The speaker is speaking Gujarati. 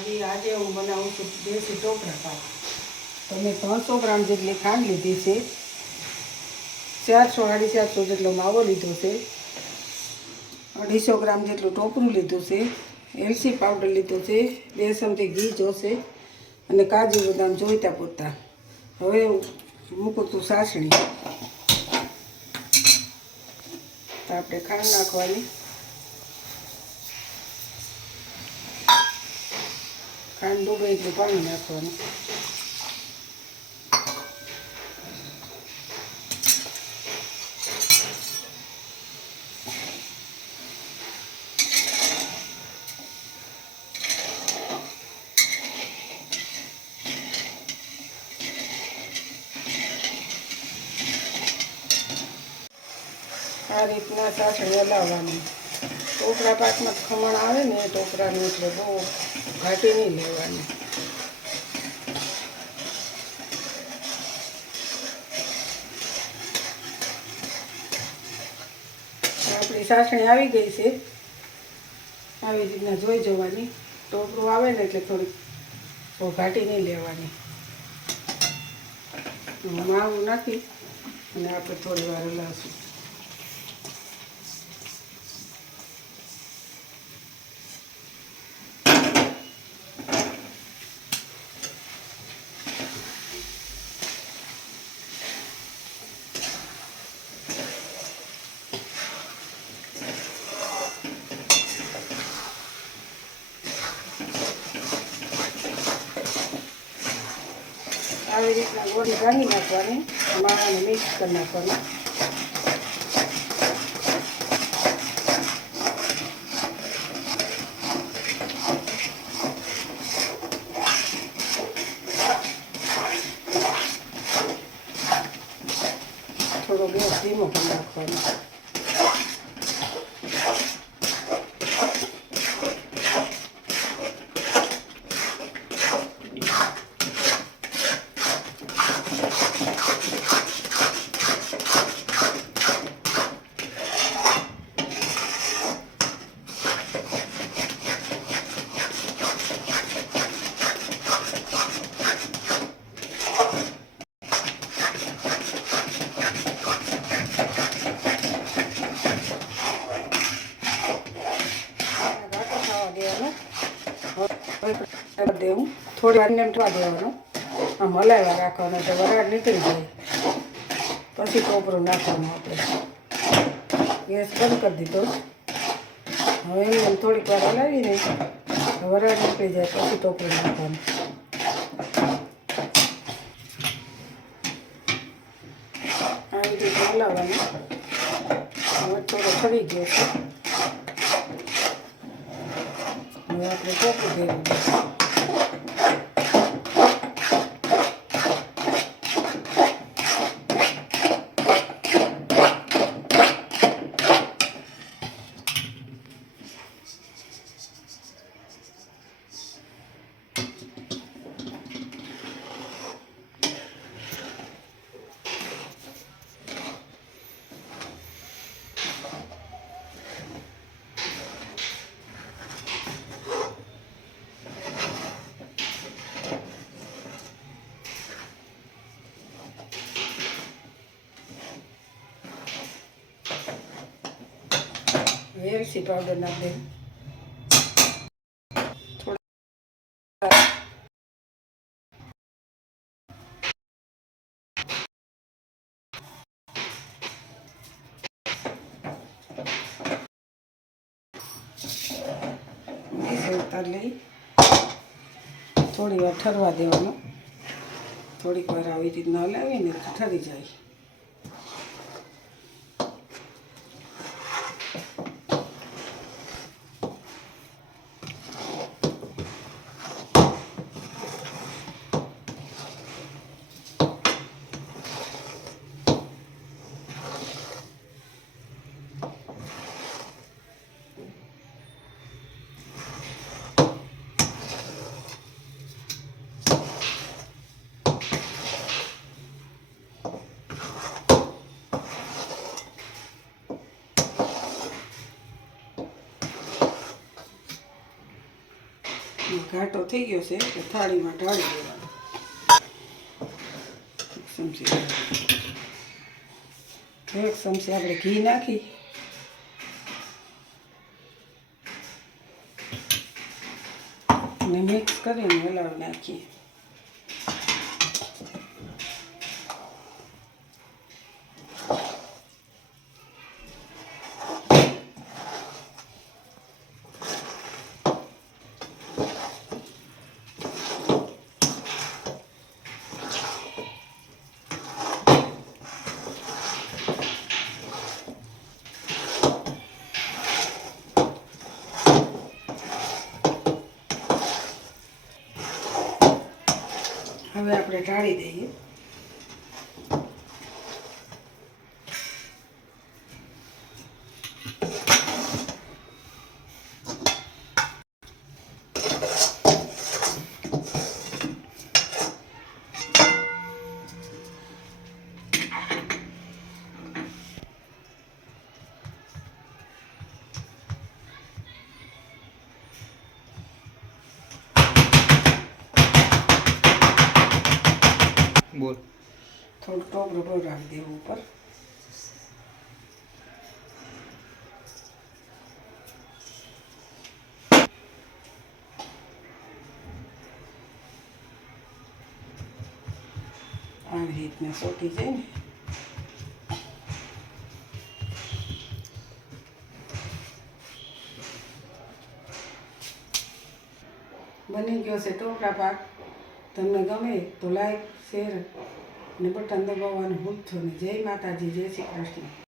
આજે આજે હું બનાવું છું દેશી ટોપરા પાક તો મેં ત્રણસો ગ્રામ જેટલી ખાંડ લીધી છે, ચારસો અઢી ચારસો જેટલો માવો લીધો છે, અઢીસો ગ્રામ જેટલું ટોપરું લીધું છે એલસી પાવડર લીધો છે બે ચમચી ઘી જોશે અને કાજુ બદામ જોઈતા પૂરતા હવે હું મૂકું તું સાસણી. આપણે ખાંડ નાખવાની. ખાંડ ડૂબે એટલું પાણી નાખવાનું આ રીતના સાસણી હલાવવાની ટોપરા પાકમાં ખમણ આવે ને એ ટોપરાનું એટલે બહુ ઘાટી નહીં લેવાની. આપણી સાસણી આવી ગઈ છે. આવી રીતના જોઈ જવાની. ટોપરું આવે ને એટલે થોડીક ઘાટી નહીં લેવાની. માવું નાખી અને આપણે થોડી વાર હલાવશું. આવી રીતના ગોળી ભાંગી નાખવાની માવાને મિક્સ કરી નાખવાનું. થોડો ગેસ ધીમો કરી નાખવાનો ઘાટો ખાવા દેવાનો હવે કરી દેવું થોડી વાર એમ દેવાનું. આમ હલાવ્યા રાખવાનો, એટલે વરાળ નીકળી જાય. પછી ટોપરું નાખવાનું આપણે. ગેસ બંધ કરી દીધો. હવે એમ એમ થોડીક વાર હલાવીને વરાળ નીકળી જાય, પછી ટોપરું નાખવાનું. આવી રીતે હલાવવાનું. હવે થોડો ખરી ગયો છે. હવે આપણે ટોપરું દેવું એલસી પાવડર નાખી દે લઈ થોડી વાર ઠરવા દેવાનું. થોડીક વાર આવી રીતના હલાવીને ઠરી જાય. ઘાટો થઈ ગયો છે કે થાળીમાં ઢાળી દેવાનો. એક ચમચી આપણે ઘી નાખી. અને મિક્સ કરીને હલાવી નાખીએ. હવે આપણે ઢાળી દઈએ. થોડું ટોપરું રાખી દેવું ઉપર. આવી રીતને ફોટી જાય ને. બની ગયો છે ટોપરા પાક તમને ગમે તો લાઈક શેર અને બટન દબાવવાનું ભૂલશો નહીં જય માતાજી જય શ્રી કૃષ્ણ.